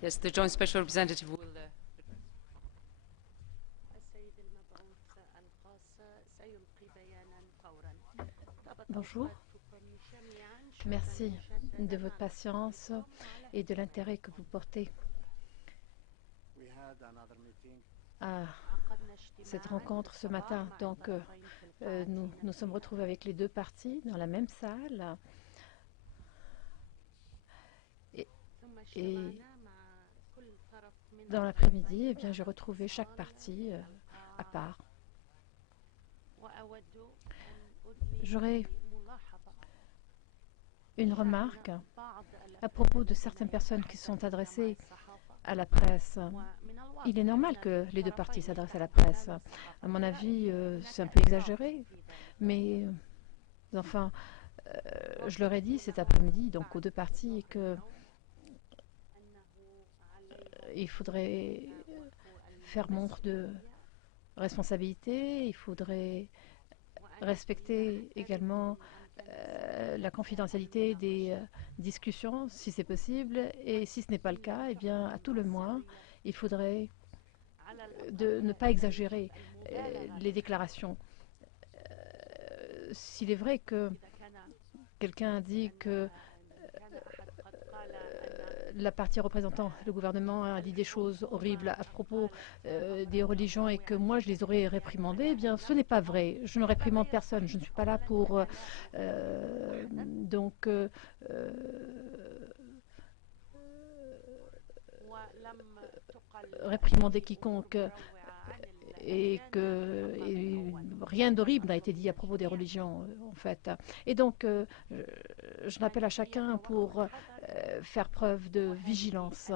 Yes, the Joint Special Representative will. السيد المبعوث الخاص سيلقي بيانا فورا. Bonjour. Merci de votre patience et de l'intérêt que vous portez à cette rencontre ce matin. Donc, nous sommes retrouvés avec les deux parties dans la même salle. Et dans l'après-midi, eh bien, j'ai retrouvé chaque partie à part. J'aurais une remarque à propos de certaines personnes qui sont adressées à la presse. Il est normal que les deux parties s'adressent à la presse. À mon avis, c'est un peu exagéré, mais enfin, je leur ai dit cet après-midi, donc aux deux parties, que il faudrait faire montre de responsabilité, il faudrait respecter également la confidentialité des discussions, si c'est possible, et si ce n'est pas le cas, eh bien, à tout le moins, il faudrait ne pas exagérer les déclarations. S'il est vrai que quelqu'un dit que la partie représentant le gouvernement a dit des choses horribles à propos des religions et que moi je les aurais réprimandées, eh bien ce n'est pas vrai. Je ne réprimande personne. Je ne suis pas là pour réprimander quiconque et que rien d'horrible n'a été dit à propos des religions en fait. Et donc je l'appelle à chacun pour faire preuve de vigilance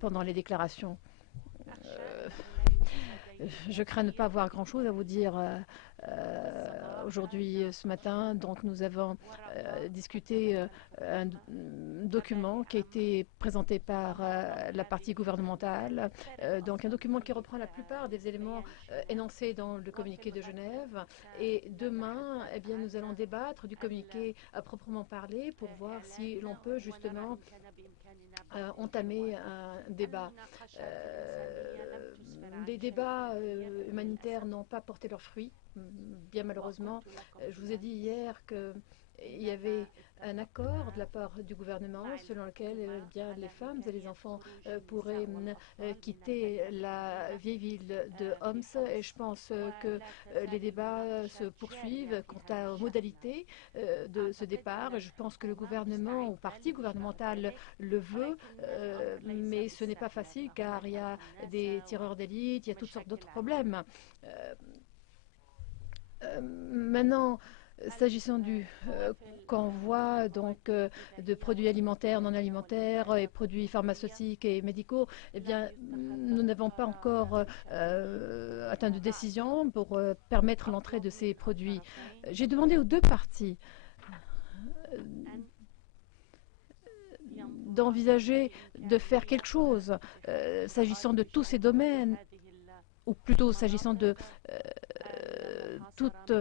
pendant les déclarations. Je crains ne pas avoir grand-chose à vous dire aujourd'hui, ce matin. Donc nous avons discuté un document qui a été présenté par la partie gouvernementale, donc un document qui reprend la plupart des éléments énoncés dans le communiqué de Genève. Et demain, eh bien, nous allons débattre du communiqué à proprement parler pour voir si l'on peut justement entamer un débat. Les débats humanitaires n'ont pas porté leurs fruits, bien malheureusement. Je vous ai dit hier qu'il y avait un accord de la part du gouvernement selon lequel bien, les femmes et les enfants pourraient quitter la vieille ville de Homs. Et je pense que les débats se poursuivent quant aux modalités de ce départ. Je pense que le gouvernement ou parti gouvernemental le veut, mais ce n'est pas facile car il y a des tireurs d'élite, il y a toutes sortes d'autres problèmes. Maintenant, s'agissant du convoi donc de produits alimentaires, non alimentaires et produits pharmaceutiques et médicaux, eh bien, nous n'avons pas encore atteint de décision pour permettre l'entrée de ces produits. J'ai demandé aux deux parties d'envisager de faire quelque chose s'agissant de tous ces domaines, ou plutôt s'agissant de toutes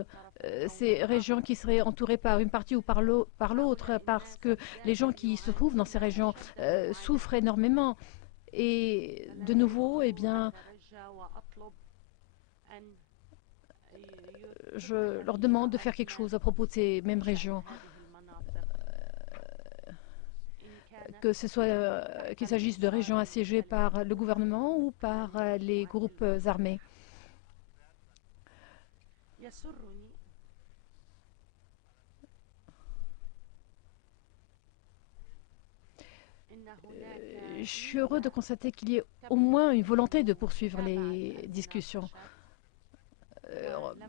ces régions qui seraient entourées par une partie ou par l'autre, parce que les gens qui se trouvent dans ces régions souffrent énormément. Et de nouveau, eh bien, je leur demande de faire quelque chose à propos de ces mêmes régions. Que ce soit qu'il s'agisse de régions assiégées par le gouvernement ou par les groupes armés. Je suis heureux de constater qu'il y ait au moins une volonté de poursuivre les discussions.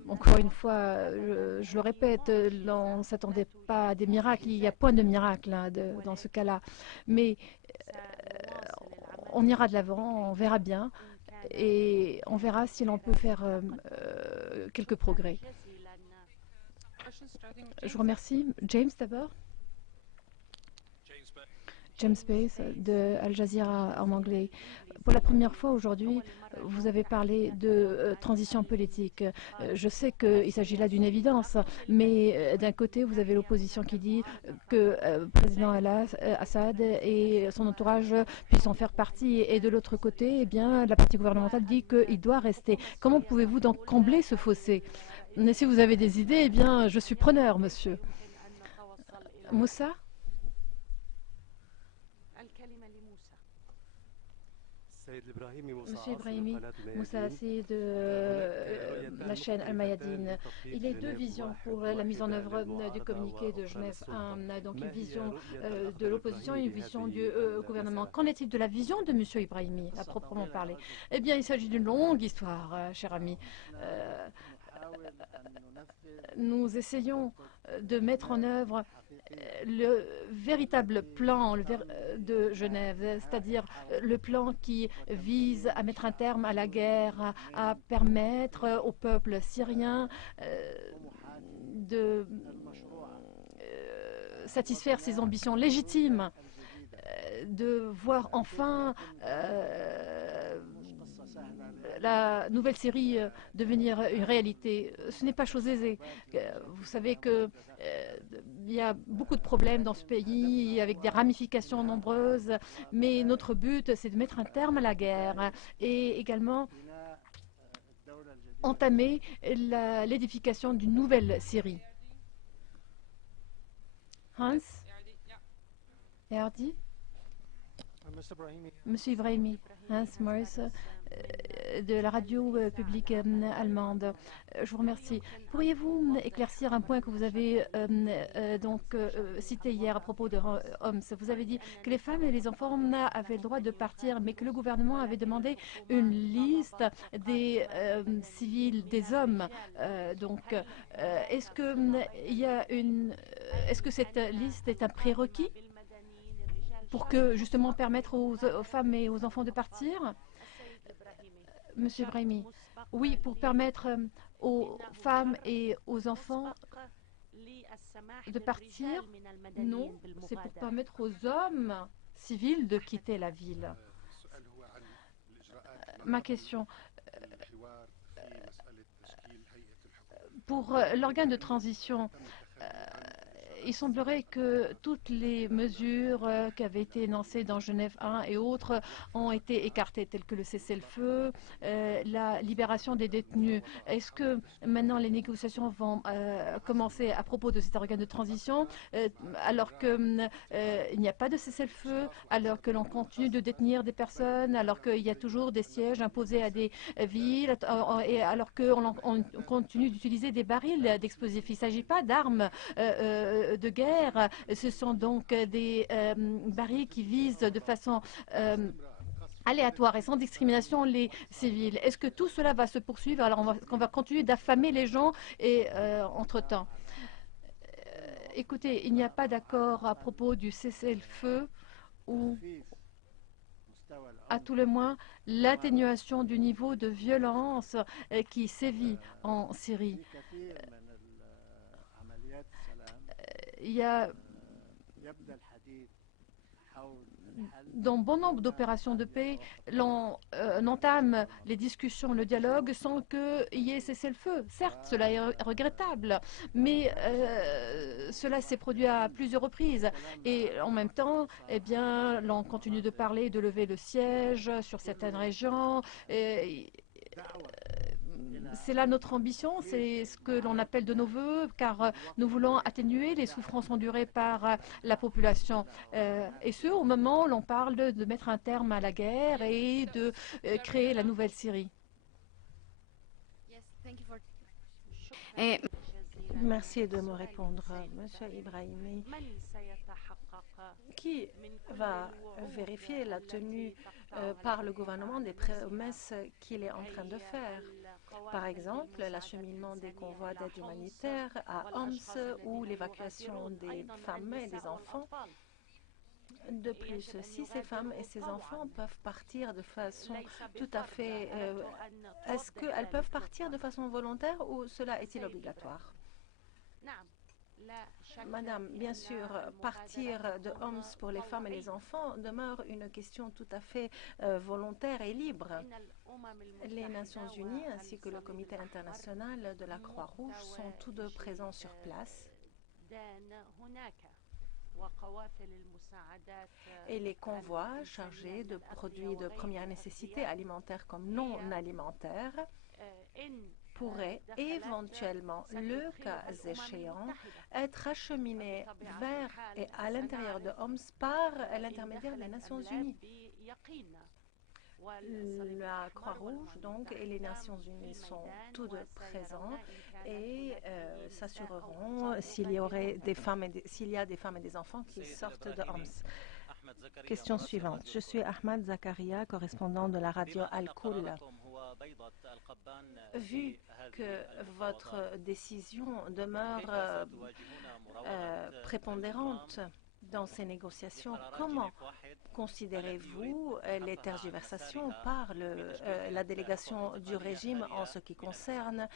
Encore une fois, je le répète, on ne s'attendait pas à des miracles. Il n'y a point de miracle dans ce cas-là. Mais on ira de l'avant, on verra bien. Et on verra si l'on peut faire quelques progrès. Je vous remercie. James d'abord. James Bass de Al Jazeera en anglais. Pour la première fois aujourd'hui, vous avez parlé de transition politique. Je sais qu'il s'agit là d'une évidence, mais d'un côté, vous avez l'opposition qui dit que le président Assad et son entourage puissent en faire partie, et de l'autre côté, eh bien, la partie gouvernementale dit qu'il doit rester. Comment pouvez-vous donc combler ce fossé? Mais si vous avez des idées, eh bien, je suis preneur, monsieur. Moussa? Monsieur Ibrahimi, Moussa Assi de la chaîne Al-Mayadeen. Il y a deux visions pour la mise en œuvre du communiqué de Genève 1. Donc une vision de l'opposition et une vision du gouvernement. Qu'en est-il de la vision de Monsieur Ibrahimi, à proprement parler? Eh bien, il s'agit d'une longue histoire, cher ami. Nous essayons de mettre en œuvre le véritable plan de Genève, c'est-à-dire le plan qui vise à mettre un terme à la guerre, à permettre au peuple syrien de satisfaire ses ambitions légitimes, de voir enfin la nouvelle Syrie devenir une réalité. Ce n'est pas chose aisée. Vous savez que il y a beaucoup de problèmes dans ce pays avec des ramifications nombreuses, mais notre but, c'est de mettre un terme à la guerre et également entamer l'édification d'une nouvelle Syrie. Hans? Erdi? Monsieur Ibrahimi, Hans Morris, de la radio publique allemande. Je vous remercie. Pourriez-vous éclaircir un point que vous avez cité hier à propos de Homs? Vous avez dit que les femmes et les enfants avaient le droit de partir, mais que le gouvernement avait demandé une liste des civils, des hommes. Est-ce que cette liste est un prérequis pour que justement permettre aux femmes et aux enfants de partir? Monsieur Ibrahimi, oui, pour permettre aux femmes et aux enfants de partir. Non, c'est pour permettre aux hommes civils de quitter la ville. Ma question, pour l'organe de transition, il semblerait que toutes les mesures qui avaient été énoncées dans Genève 1 et autres ont été écartées, telles que le cessez-le-feu, la libération des détenus. Est-ce que maintenant les négociations vont commencer à propos de cet organe de transition, alors qu'il n'y a pas de cessez-le-feu, alors que l'on continue de détenir des personnes, alors qu'il y a toujours des sièges imposés à des villes, et alors qu'on continue d'utiliser des barils d'explosifs? Il ne s'agit pas d'armes de guerre, ce sont donc des barils qui visent de façon aléatoire et sans discrimination les civils. Est-ce que tout cela va se poursuivre alors qu'on va continuer d'affamer les gens et entre-temps? Écoutez, il n'y a pas d'accord à propos du cessez-le-feu ou à tout le moins l'atténuation du niveau de violence qui sévit en Syrie. Il y a dans bon nombre d'opérations de paix, l'on entame les discussions, le dialogue sans qu'il y ait cessez-le-feu. Certes, cela est regrettable, mais cela s'est produit à plusieurs reprises. Et en même temps, eh bien, l'on continue de parler de lever le siège sur certaines régions. C'est là notre ambition, c'est ce que l'on appelle de nos voeux, car nous voulons atténuer les souffrances endurées par la population. Et ce, au moment où l'on parle de mettre un terme à la guerre et de créer la nouvelle Syrie. Merci de me répondre, Monsieur Ibrahimi. Qui va vérifier la tenue par le gouvernement des promesses qu'il est en train de faire? Par exemple, l'acheminement des convois d'aide humanitaire à Homs ou l'évacuation des femmes et des enfants. De plus, si ces femmes et ces enfants peuvent partir de façon tout à fait... est-ce qu'elles peuvent partir de façon volontaire ou cela est-il obligatoire? Madame, bien sûr, partir de Homs pour les femmes et les enfants demeure une question tout à fait volontaire et libre. Les Nations Unies ainsi que le Comité international de la Croix-Rouge sont tous deux présents sur place. Et les convois chargés de produits de première nécessité, alimentaires comme non alimentaires, pourraient éventuellement, le cas échéant, être acheminés vers et à l'intérieur de Homs par l'intermédiaire des Nations Unies. La Croix-Rouge donc et les Nations Unies sont tous deux présents et s'assureront s'il y a des femmes et des enfants qui sortent de Homs. Question suivante. Je suis Ahmad Zakaria, correspondant de la radio Al-Koul. Vu que votre décision demeure prépondérante dans ces négociations, comment considérez-vous les tergiversations par la délégation du régime en ce qui concerne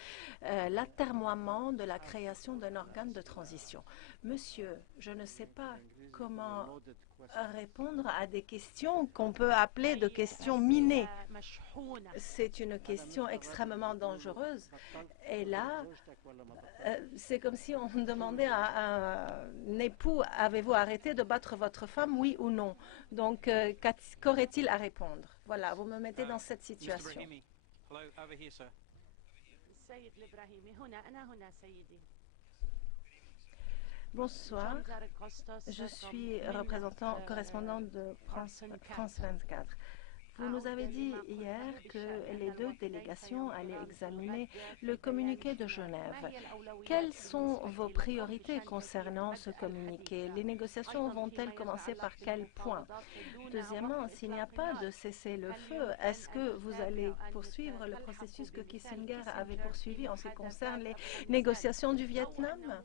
l'atermoiement de la création d'un organe de transition? Monsieur, je ne sais pas comment répondre à des questions qu'on peut appeler de questions minées. C'est une question extrêmement dangereuse. Et là, c'est comme si on demandait à un époux, avez-vous arrêté de battre votre femme, oui ou non? Donc, qu'aurait-il à répondre? Voilà, vous me mettez dans cette situation. Bonsoir, je suis correspondant de France 24. Vous nous avez dit hier que les deux délégations allaient examiner le communiqué de Genève. Quelles sont vos priorités concernant ce communiqué? Les négociations vont-elles commencer par quel point? Deuxièmement, s'il n'y a pas de cessez-le-feu, est-ce que vous allez poursuivre le processus que Kissinger avait poursuivi en ce qui concerne les négociations du Vietnam?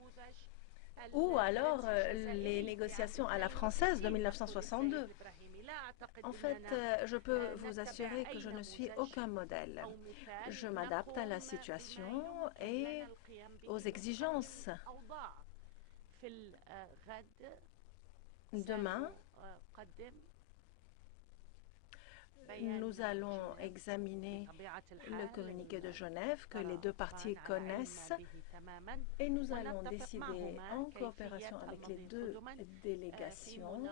Ou alors les négociations à la française de 1962. En fait, je peux vous assurer que je ne suis aucun modèle. Je m'adapte à la situation et aux exigences. Demain, nous allons examiner le communiqué de Genève que les deux parties connaissent et nous allons décider en coopération avec les deux délégations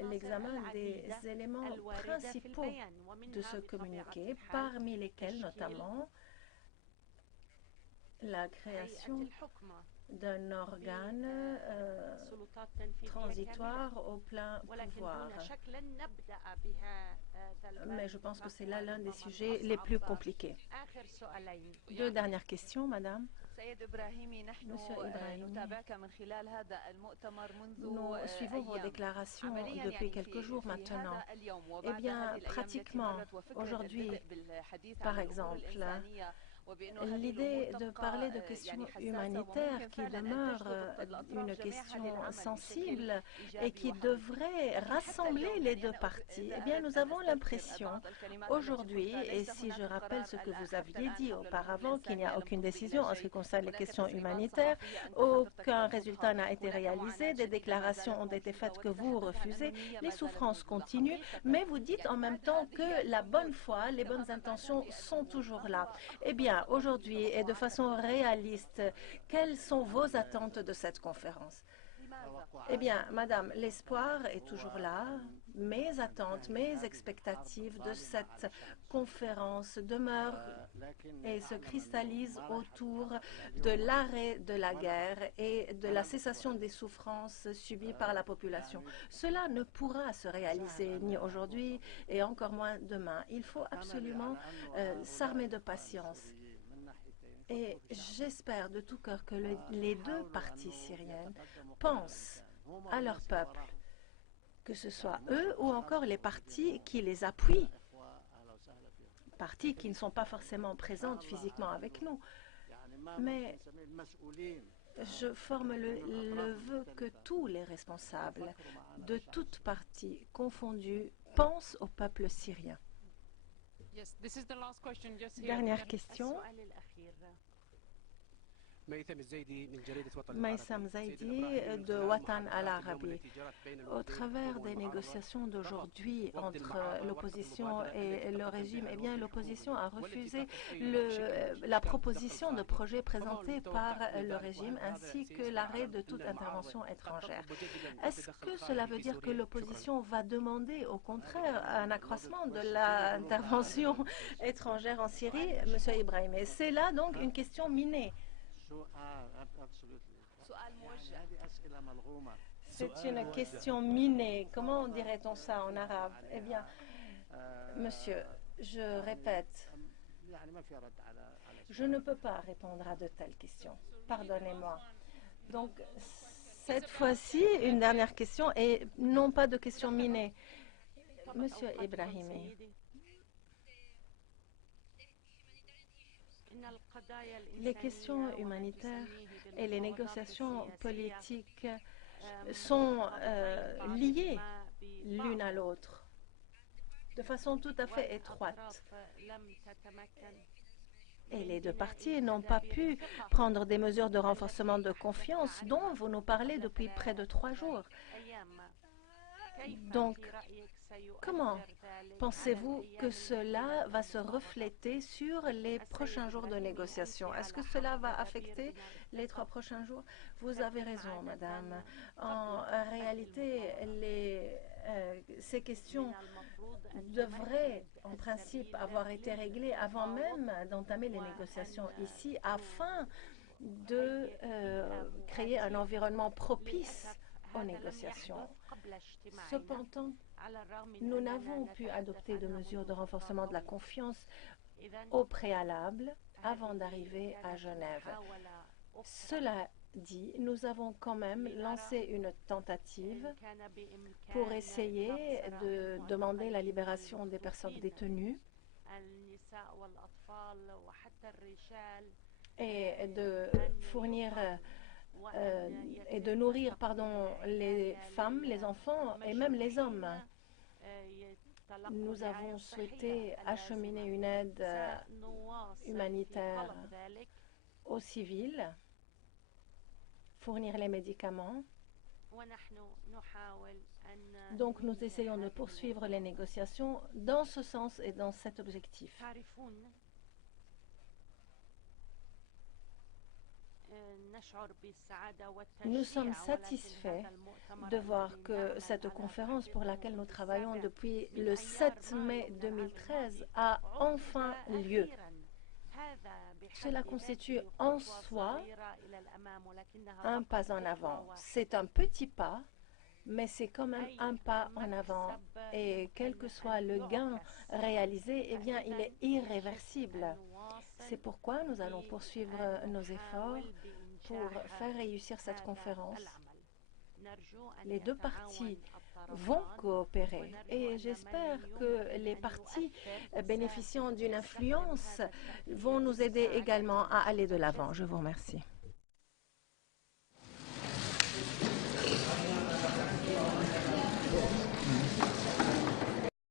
l'examen des éléments principaux de ce communiqué, parmi lesquels notamment la création d'un organe transitoire au plein pouvoir. Mais je pense que c'est là l'un des sujets les plus compliqués. Deux dernières questions, madame. Monsieur Ibrahim, nous suivons vos déclarations depuis quelques jours maintenant. Eh bien, pratiquement, aujourd'hui, par exemple, l'idée de parler de questions humanitaires qui demeure une question sensible et qui devrait rassembler les deux parties, eh bien, nous avons l'impression aujourd'hui, et si je rappelle ce que vous aviez dit auparavant, qu'il n'y a aucune décision en ce qui concerne les questions humanitaires, aucun résultat n'a été réalisé, des déclarations ont été faites que vous refusez, les souffrances continuent, mais vous dites en même temps que la bonne foi, les bonnes intentions sont toujours là. Eh bien, aujourd'hui et de façon réaliste, quelles sont vos attentes de cette conférence? Eh bien, madame, l'espoir est toujours là. Mes attentes, mes expectatives de cette conférence demeurent et se cristallisent autour de l'arrêt de la guerre et de la cessation des souffrances subies par la population. Cela ne pourra se réaliser ni aujourd'hui et encore moins demain. Il faut absolument s'armer de patience. Et j'espère de tout cœur que les deux parties syriennes pensent à leur peuple, que ce soit eux ou encore les partis qui les appuient, partis qui ne sont pas forcément présentes physiquement avec nous. Mais je forme le vœu que tous les responsables de toutes parties confondues pensent au peuple syrien. Yes, this is the last question. Just here. Dernière question. Maïsam Zaidi de Watan al-Arabi. Au travers des négociations d'aujourd'hui entre l'opposition et le régime, eh bien, l'opposition a refusé la proposition de projet présentée par le régime ainsi que l'arrêt de toute intervention étrangère. Est-ce que cela veut dire que l'opposition va demander au contraire un accroissement de l'intervention étrangère en Syrie, M. Ibrahim? Et c'est là donc une question minée. C'est une question minée. Comment dirait-on ça en arabe? Eh bien, monsieur, je répète, je ne peux pas répondre à de telles questions. Pardonnez-moi. Donc, cette fois-ci, une dernière question et non pas de question minée. Monsieur Ibrahimi, les questions humanitaires et les négociations politiques sont liées l'une à l'autre de façon tout à fait étroite. Et les deux parties n'ont pas pu prendre des mesures de renforcement de confiance dont vous nous parlez depuis près de 3 jours. Donc, comment pensez-vous que cela va se refléter sur les prochains jours de négociation? Est-ce que cela va affecter les 3 prochains jours? Vous avez raison, madame. En réalité, ces questions devraient, en principe, avoir été réglées avant même d'entamer les négociations ici, afin de créer un environnement propice aux négociations. Cependant, nous n'avons pu adopter de mesures de renforcement de la confiance au préalable avant d'arriver à Genève. Cela dit, nous avons quand même lancé une tentative pour essayer de demander la libération des personnes détenues et de fournir et de nourrir les femmes, les enfants et même les hommes. Nous avons souhaité acheminer une aide humanitaire aux civils, fournir les médicaments. Donc nous essayons de poursuivre les négociations dans ce sens et dans cet objectif. Nous sommes satisfaits de voir que cette conférence pour laquelle nous travaillons depuis le 7 mai 2013 a enfin lieu. Cela constitue en soi un pas en avant. C'est un petit pas, mais c'est quand même un pas en avant. Et quel que soit le gain réalisé, eh bien, il est irréversible. C'est pourquoi nous allons poursuivre nos efforts pour faire réussir cette conférence. Les deux parties vont coopérer et j'espère que les parties bénéficiant d'une influence vont nous aider également à aller de l'avant. Je vous remercie.